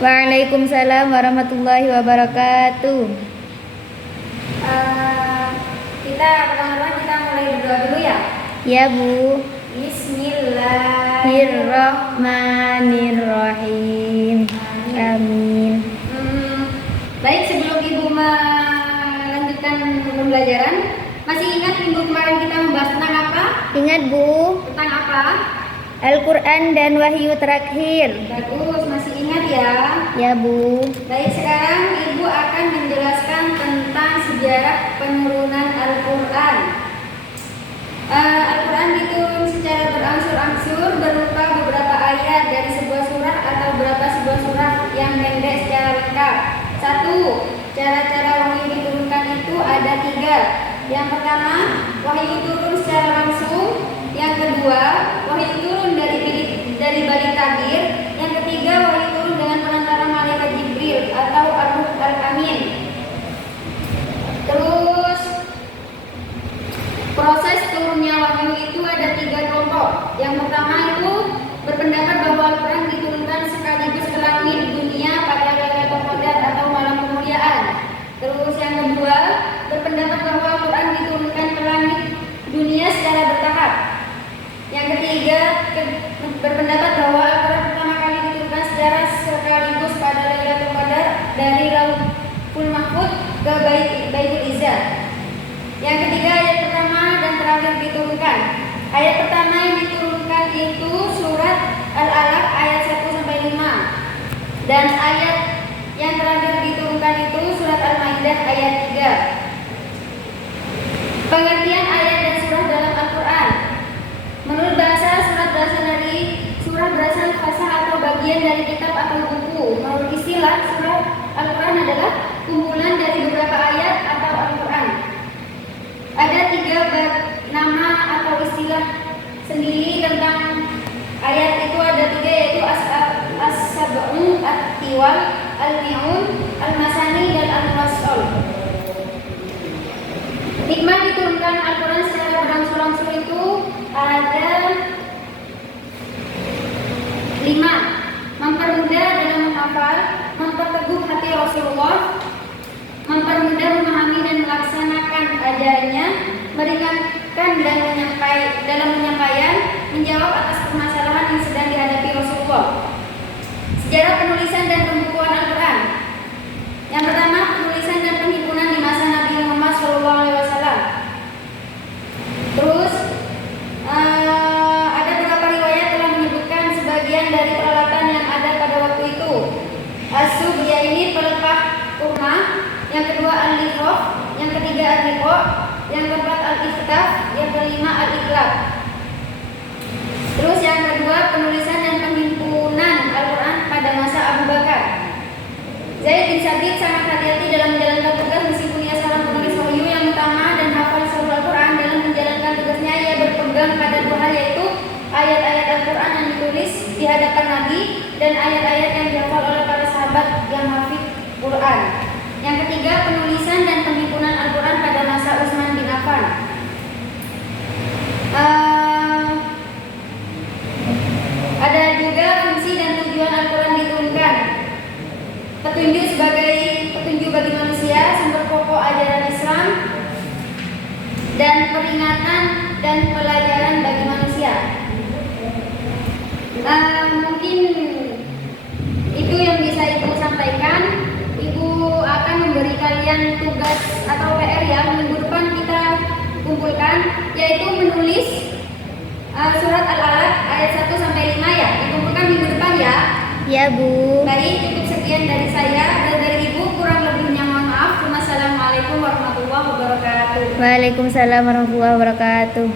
Waalaikumsalam warahmatullahi wabarakatuh. Kita pertama-tama kita mulai berdoa dulu ya. Ya Bu. Bismillahirrahmanirrahim. Amin. Baik, sebelum Ibu melanjutkan pembelajaran, masih ingat minggu kemarin kita membahas tentang apa? Ingat Bu. Tentang apa? Al-Quran dan wahyu terakhir. Bagus, masih ingat ya? Ya Bu. Baik, sekarang Ibu akan menjelaskan tentang sejarah penurunan Al-Quran. Al-Quran diturun secara berangsur-angsur berupa beberapa ayat dari sebuah surah atau beberapa sebuah surah yang pendek secara lengkap. 1. Cara-cara wahyu diturunkan itu ada 3. Yang pertama, wahyu turun secara langsung. Yang kedua, wahyu turun dari balik tabir. Yang ketiga, wahyu turun dengan perantara malaikat Jibril atau Ar-Ruh Al-Amin. Terus proses turunnya wahyu itu ada 3 kelompok. Yang pertama itu berpendapat bahwa Al-Quran diturunkan sekaligus ke langit dunia pada Lailatul Qadar atau malam kemuliaan. Terus yang kedua berpendapat bahwa Al-Quran diturunkan ke langit dunia secara bertahap. Yang ketiga berpendapat bahwa Al-Quran pertama kali diturunkan secara sekaligus pada Lailatul Qadar dari Lauhul Mahfuz ke Baitul Izzah. Yang ketiga ayat pertama dan terakhir diturunkan. Ayat pertama yang diturunkan itu surat Al-Alaq ayat 1 sampai 5. Dan ayat yang terakhir diturunkan itu surat Al-Maidah ayat 3. Pengertian ayat dan surah dalam Al-Quran. Menurut bahasa, surah berasal fasah atau bagian dari kitab atau buku. Menurut istilah, surah Al-Quran adalah kumpulan dari beberapa ayat atau Al-Quran. Ada 3 nama atau istilah sendiri tentang ayat itu, ada 3, yaitu as-sab'u, at-tiwal, al-mi'un, al-masani, dan al-muwassal. Hikmah diturunkan Al-Quran secara berangsur-angsur itu ada 5. Mempermudah dalam menghafal, memperteguh hati Rasulullah, mempermudah memahami dan melaksanakan ajarannya, meringankan dalam penyampaian, menjawab atas permasalahan yang sedang dihadapi Rasulullah. Sejarah penulisan dan pembukuan Al-Quran. Yang pertama, penulisan dan penghimpunan di masa Nabi Muhammad SAW. Terus ada beberapa riwayat telah menyebutkan sebagian dari peralatan yang ada pada waktu itu. As-sub, yaitu pelepah kurma. Yang kedua al-liqaf, yang ketiga al-liqa, yang keempat al-iftaf, yang kelima al-iqlab. Terus yang kedua penulisan dan penghimpunan Al-Quran pada masa Abu Bakar. Zaid bin Sabit sangat hati-hati dalam menjalankan tugas meskipun ia seorang penulis wahyu yang utama dan hafal seluruh Al-Quran. Dalam menjalankan tugasnya ia berpegang pada 2 hal, yaitu ayat-ayat Al-Quran yang ditulis di hadapan Nabi dan ayat-ayat yang dihafal oleh para sahabat yang hafid Quran. Yang ketiga, penulisan dan penghimpunan Al-Quran pada masa Utsman bin Affan. Ada juga fungsi dan tujuan Al-Quran diturunkan. Petunjuk sebagai petunjuk bagi manusia, sumber pokok ajaran Islam, dan peringatan dan pelajaran bagi manusia. Mungkin itu yang bisa Ibu sampaikan. Ibu akan memberi kalian tugas atau PR yang minggu depan kita kumpulkan, yaitu menulis surat Al-Alaq ayat 1 sampai 5 ya. Dikumpulkan minggu depan ya. Ya Bu. Baik, cukup sekian dari saya dan dari Ibu, kurang lebihnya mohon maaf. Wassalamualaikum warahmatullahi wabarakatuh. Waalaikumsalam warahmatullahi wabarakatuh.